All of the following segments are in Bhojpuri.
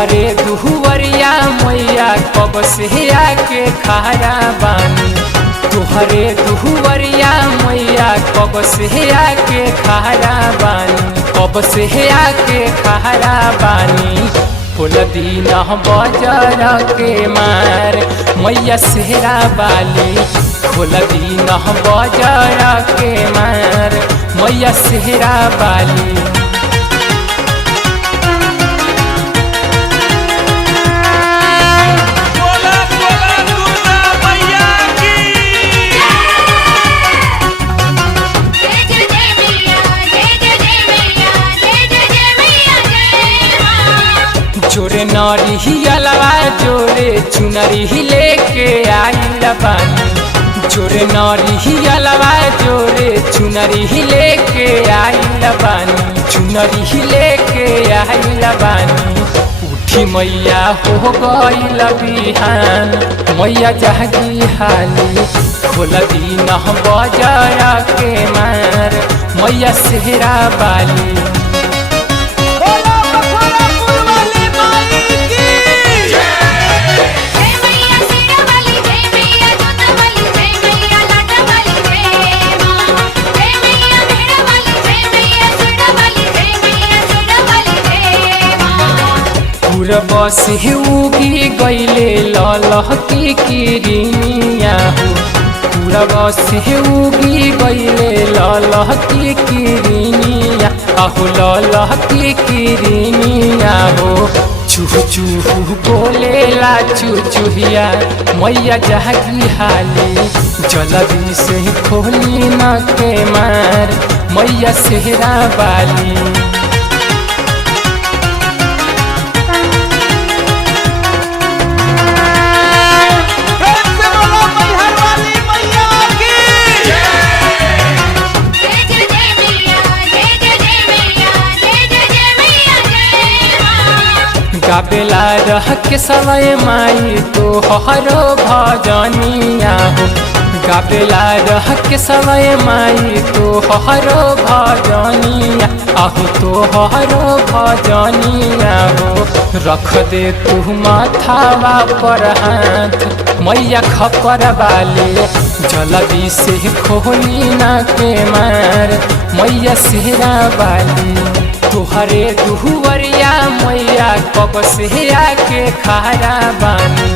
तोहरे दुहवरिया मैया कब से आके खड़ा बानी। तोहरे दुहवरिया मैया कब से आके खड़ा बानी। कब से आके खड़ा बानी। फूल दीन बजर के मार मैया सेहरा बाली। फूल दीन बजर के मार मैया सेहरा बाली। जोरे नरियलवा जोरे चुनरी लेके आइल बानी। जोरे नरियलवा जोरे चुनरी लेके आइल बानी। चुनरी लेके आइल बानी। उठी मैया हो गइल बिहान मैया जागी हाली। खोल दीन बजर के मार मैया सेहरा बाली। बस उगी गईले ललहती किरनिया हो। पूरा बस उगी गईले ललहती किरनिया आहो। ललहती किरनिया हो। चूह चूह बोलेला चुचुहिया मैया जागी हाली। जल्दी से खोली न के मार मैया सेहरा बाली। गाबेला रह के समय माई तो हरो भजनिया हो। गाबेला रह के समय माई तो हरो भजनिया आहो। तो हरो भजनिया हो। रख दे तू माथावा पर हाथ मैया खपर बाले। जल्दी से खोली न के मार मैया सेहरा बाली। तोहरे दुहवरिया मैया कब से आके खड़ा बानी।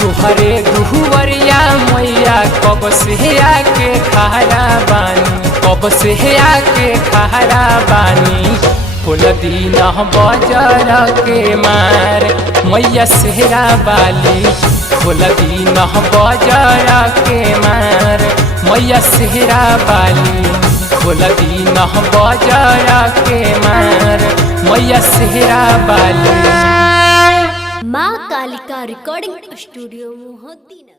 तोहरे दुहवरिया मैया कब से आके खड़ा बानी। कब से आके खड़ा बानी। फूल दीन बजर के मार मैया सेहरा बाली। फूल दीन बजर के मार मैया सेहरा बाली। फूल दीन बजर के मार मैया सेहरा बाली। माँ कालिका रिकॉर्डिंग स्टूडियो मोहद्दीन।